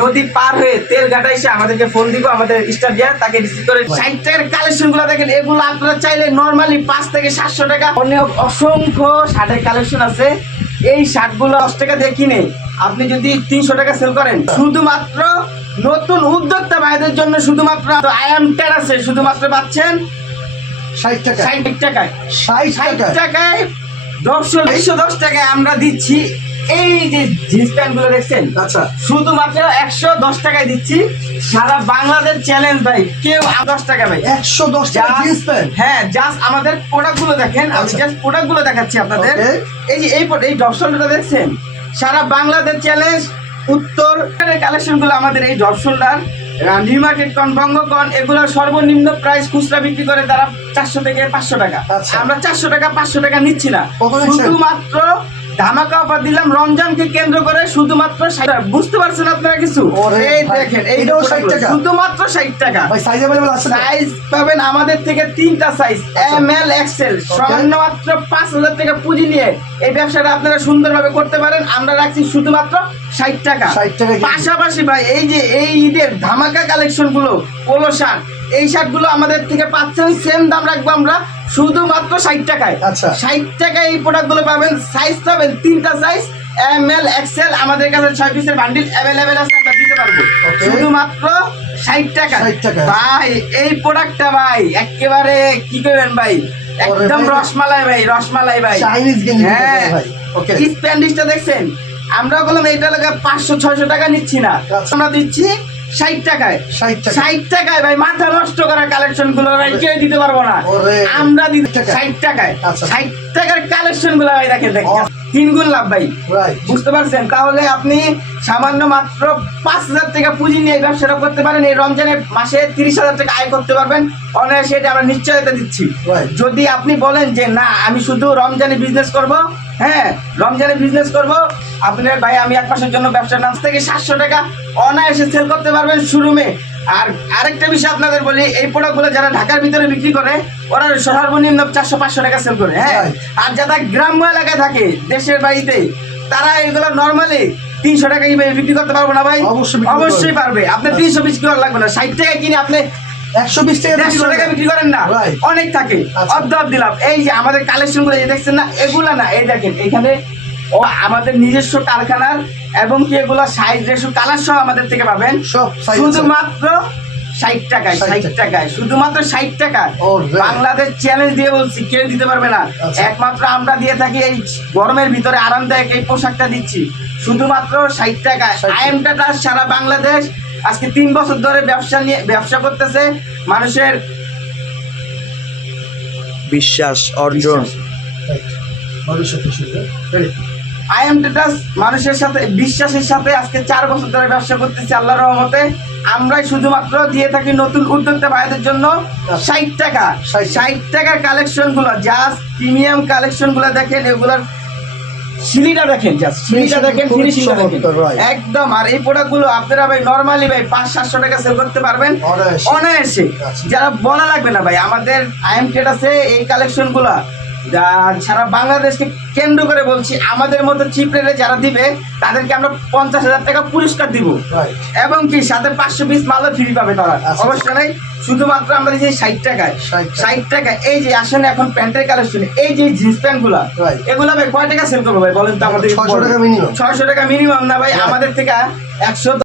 নদী পার হয়ে তেল ঘাটা এসে আমাদেরকে ফোন দিব, আমাদের স্টাফ যায় তাকে রিসিভ করে 60 টাকার কালেকশন গুলো দেখেন। এগুলো আপনারা চাইলে নরমালি 5 থেকে 700 টাকা, অনেক অসংখ্য শার্টের কালেকশন আছে। এই শার্ট গুলো 10 টাকা দিয়ে কিনে আপনি যদি 300 টাকা সেল করেন, শুধুমাত্র নতুন উদ্যোক্তা ভাইদের জন্য শুধুমাত্র আইএম টের আছে, শুধুমাত্র পাচ্ছেন 60 টাকা 60 টাকায় 60 টাকায় 110 টাকায় আমরা দিচ্ছি। এই যে জিন্স প্যান্ট গুলো দেখছেন, আচ্ছা শুধুমাত্র 110 টাকায় দিচ্ছি। সারা বাংলাদেশ চ্যালেঞ্জ ভাই, কেউ 10 টাকা ভাই, 110 টাকা জিন্স প্যান্ট। হ্যাঁ, জাস্ট আমাদের প্রোডাক্ট গুলো দেখেন, আমি জাস্ট প্রোডাক্ট গুলো দেখাচ্ছি আপনাদের। এই যে এই ড্রপ শোল্ডারটা দেখছেন, সারা বাংলাদেশ চ্যালেঞ্জ উত্তর কালেকশন গুলো আমাদের এই ড্রপ শোল্ডার, নিউ মার্কেট কন, বঙ্গকন, এগুলোর সর্বনিম্ন প্রাইস খুচরা বিক্রি করে তারা 400 থেকে 500 টাকা। আমরা 400 টাকা 500 টাকা নিচ্ছি না, শুধুমাত্র ধামাকা অফার দিলাম রমজানকে কেন্দ্র করে, শুধুমাত্র 60 টাকা। বুঝতে পারছেন আপনারা কিছু? এই দেখেন, এইটাও 60 টাকা, শুধুমাত্র 60 টাকা। ভাই সাইজ अवेलेबल আছে? সাইজ পাবেন আমাদের থেকে 3টা সাইজ, এম এল এক্সেল। সামান্য মাত্র 5000 টাকা পুঁজি নিয়ে এই ব্যবসাটা আপনারা সুন্দরভাবে করতে পারেন। আমরা রাখছি শুধুমাত্র 60 টাকা। পাশাপাশি ভাই এই যে এই ঈদের ধামাকা কালেকশন গুলো, পোলো শার্ট, এই শার্ট গুলো আমাদের থেকে পাচ্ছেন, সেম দাম রাখবো আমরা শুধুমাত্র 60 টাকায়। 60 টাকায় এই প্রোডাক্ট গুলো পাবেন। সাইজ পাবেন 3টা সাইজ, এম এল এক্সেল। আমাদের কাছে 6 পিসের বান্ডিল অ্যাভেলেবেল আছে, আমরা দিতে পারবো শুধুমাত্র 60 টাকা। ভাই এই প্রোডাক্টটা ভাই একেবারে কি করবেন ভাই, একদম রসমালাই ভাই, রসমালাই ভাই। হ্যাঁ, স্প্যান্ডিশটা দেখছেন, আমরা বললাম এইটা লাগে 500-600 টাকা নিচ্ছি না, আমরা দিচ্ছি 60 টাকায়। 60 টাকায় ভাই, মাথা নষ্ট করার কালেকশন গুলো ভাই কেউ দিতে পারবো না, আমরা দিচ্ছি 60 টাকায়। 60 টাকার কালেকশন গুলো ভাই দেখেন, 3 গুণ লাভ ভাই। বুঝতে পারছেন? তাহলে আপনি সামান্য মাত্র 5000 টাকা পুঁজি নিয়ে এই ব্যবসাটা করতে পারেন। এই রমজানের মাসে 30,000 টাকা আয় করতে পারবেন অনায়াসে, এটা আমরা নিশ্চয়তা দিচ্ছি। যদি আপনি বলেন যে না আমি শুধু রমজানে বিজনেস করব, হ্যাঁ রমজানে বিজনেস করব, আপনার ভাই আমি 1 মাসের জন্য ব্যবসা 5 থেকে 700 টাকা অনায়াসে সেল করতে পারবেন শোরুমে। আর আরেকটা বিষয় আপনাদের বলি, এই প্রোডাক্টগুলো যারা ঢাকার ভিতরে বিক্রি করে ওরা সর্বনিম্ন 400-500 টাকা সেল করে, হ্যাঁ। আর যারা গ্রাম্য এলাকায় থাকে দেশের বাড়িতে, তারা এগুলো নর্মালি 300 টাকা বিক্রি করতে পারবো না ভাই? অবশ্যই পারবে। আপনার 300 বিক্রি করা লাগবে না, 60 টাকা কিনে আপনি 120 টাকা 150 টাকা বিক্রি করেন না, অনেক থাকে। অর্ধ দিলাম। এই যে আমাদের কালেকশন গুলো দেখছেন না, এগুলা না, এই দেখেন এখানে আমাদের নিজস্ব কারখানার, এবং কি এগুলা সাইজ রেশো কালার সহ আমাদের থেকে পাবেন শুধুমাত্র 60 টাকায়। 60 টাকায়, শুধুমাত্র 60 টাকা। বাংলাদেশ চ্যালেঞ্জ দিয়ে বলছি, কেউ দিতে পারবে না, একমাত্র আমরা দিয়ে থাকি। এই গরমের ভিতরে আরামদায়ক এই পোশাকটা দিচ্ছি শুধুমাত্র 60 টাকায়। আইএমটা সারা বাংলাদেশ আজকে 3 বছর ধরে ব্যবসা করতেছে, মানুষের বিশ্বাস অর্জন। মানুষের সাথে বিশ্বাসের সাথে আজকে 4 বছর ধরে ব্যবসা করতেছি আল্লাহর রহমতে। আমরাই শুধুমাত্র দিয়ে থাকি নতুন উদ্যোক্তা ভাইদের জন্য 60 টাকা। 60 টাকার কালেকশন গুলো, জাস্ট প্রিমিয়াম কালেকশন গুলো দেখেন, এগুলার সিলিটা দেখেন, জাস্ট সিলিটা দেখেন, ফিনিশিংটা দেখেন একদম। আর এই প্রোডাক্ট গুলো আপনারা ভাই নরমালি ভাই 500-700 টাকা সেল করতে পারবেন অনায়াসে। যারা বলা লাগবে না ভাই, আমাদের আইএম ট্রেড আছে এই কালেকশন গুলা সারা বাংলাদেশকে কেন্দ্র করে বলছি, আমাদের মতো চিপ রেটে যারা দিবে তাদেরকে আমরা 50,000 টাকা পুরস্কার দিব, এবং কি সাথে 500 পিস মালও ফ্রি পাবে তারা। অবশ্যই নাই, শুধুমাত্র আমরা যে 60 টাকায়। 60 টাকা। এই যে আসেন এখন প্যান্টের কালেকশন, এই যে জিন্স প্যান্ট গুলা, এগুলা ভাই কয় টাকা সেল করবো ভাই বলেন তো? আমাদের 600 টাকা মিনিমাম না ভাই, আমাদের থেকে 110